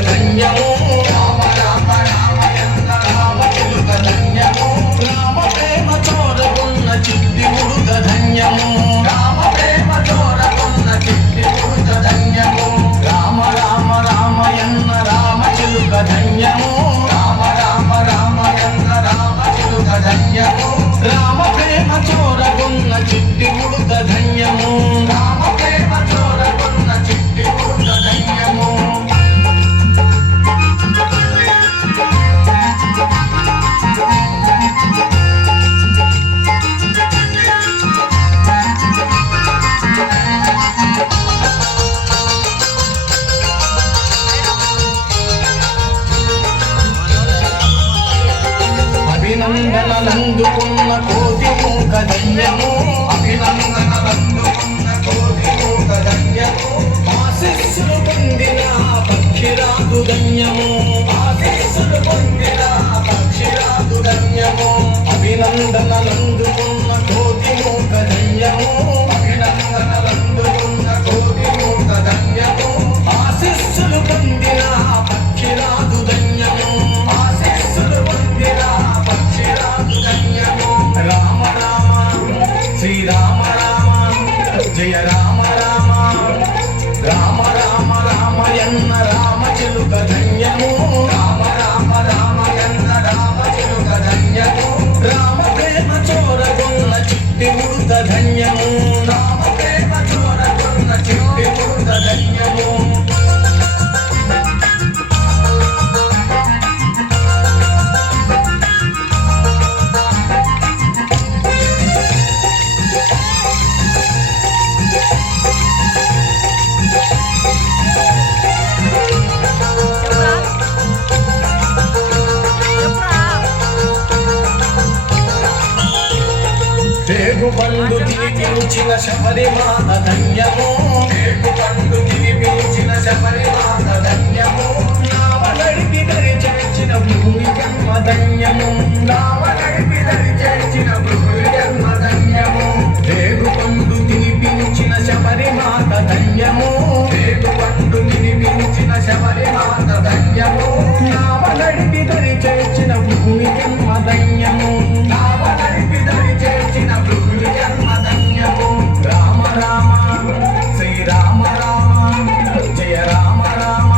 ధన్యము రామ రామ రామయన్న రామ చిలుక ధన్యము రామ ప్రేమ చోరకున్న చిట్టి ఉడుక ధన్యము రామ ప్రేమ చోరకున్న చిట్టి ఉడుక ధన్యము రామ రామ రామయన్న రామ చిలుక ధన్యము రామ రామ రామయన్న రామ చిలుక ధన్యము రామ ప్రేమ చోరకున్న చిట్టి ఉడుక ధన్యము రామ ప్రేమ చోరకున్న చిట్టి ఉడుక ధన్యము అభినందనలందుకున్న కోటి మూక ధన్యము అభినందనలందుకున్న కోటి మూక ధన్యము ఆశీస్సులు పొందిన పక్షిరాజు ధన్యము ఆశీస్సులు పొందిన పక్షిరాజు ధన్యము అభినందనలందుకున్న కోటి మూక ధన్యము అభినందనలందుకున్న కోటి మూక ధన్యము ఆశీస్సులు పొందిన పక్షిరాజు ధన్యము ఆశీస్సులు పొందిన పక్షిరాజు ధన్యము రామ రామ శ్రీరామ రామ జయ రామ రామ రామ రామ రామయన్న రామ చిలుక ధన్యము రామ రామ రామయన్న రామ చిలుక ధన్యము రామ ప్రేమ చోరకున్న చిట్టి ఉడుక ధన్యము రామ ప్రేమ చోరకున్న చిట్టి ఉడుక ధన్యము రేగు పండు తినిపించిన శబరిమాత ధన్యము రేగు పండు తినిపించిన శబరిమాత ధన్యము నావ నడిపి దరి చేర్చిన భూమి జన్మ ధన్యము నావ నడిపి దరి చేర్చిన భూమి జన్మ ధన్యము రేగు పండు తినిపించిన శబరిమాత ధన్యము రేగు పండు తినిపించిన శబరిమాత ధన్యము నావ నడిపి దరి చేర్చిన భూమి జన్మ ధన్యము నావ నడిపి దరి చేర్చిన భూమి జన్మ ధన్యము రామ రామ శ్రీరామ రామ జయ రామ రామ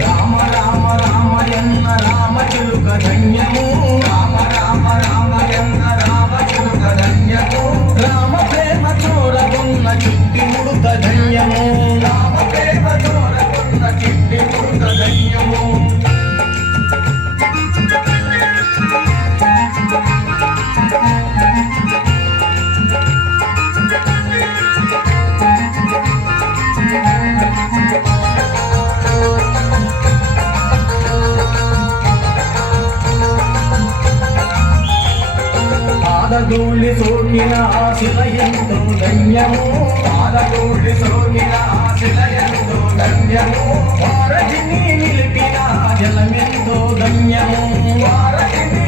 రామ రామ రామయన్న రామ చిలుక ధన్యము రామ రామ రామయన్న రామ చిలుక ధన్యము రామ ప్రేమ చోరకున్న చిట్టి ఉడుక ధన్యము రామ ప్రేమ చోరకున్న చిట్టి ఉడుక ధన్యము పాదధూళి సోకిన ఆశిల ఎంతో ధన్యము పాదధూళి సోకిన ఆశిల ఎంతో ధన్యము వారధిని నిలిపిన జలమెంతో ధన్యము వారధిని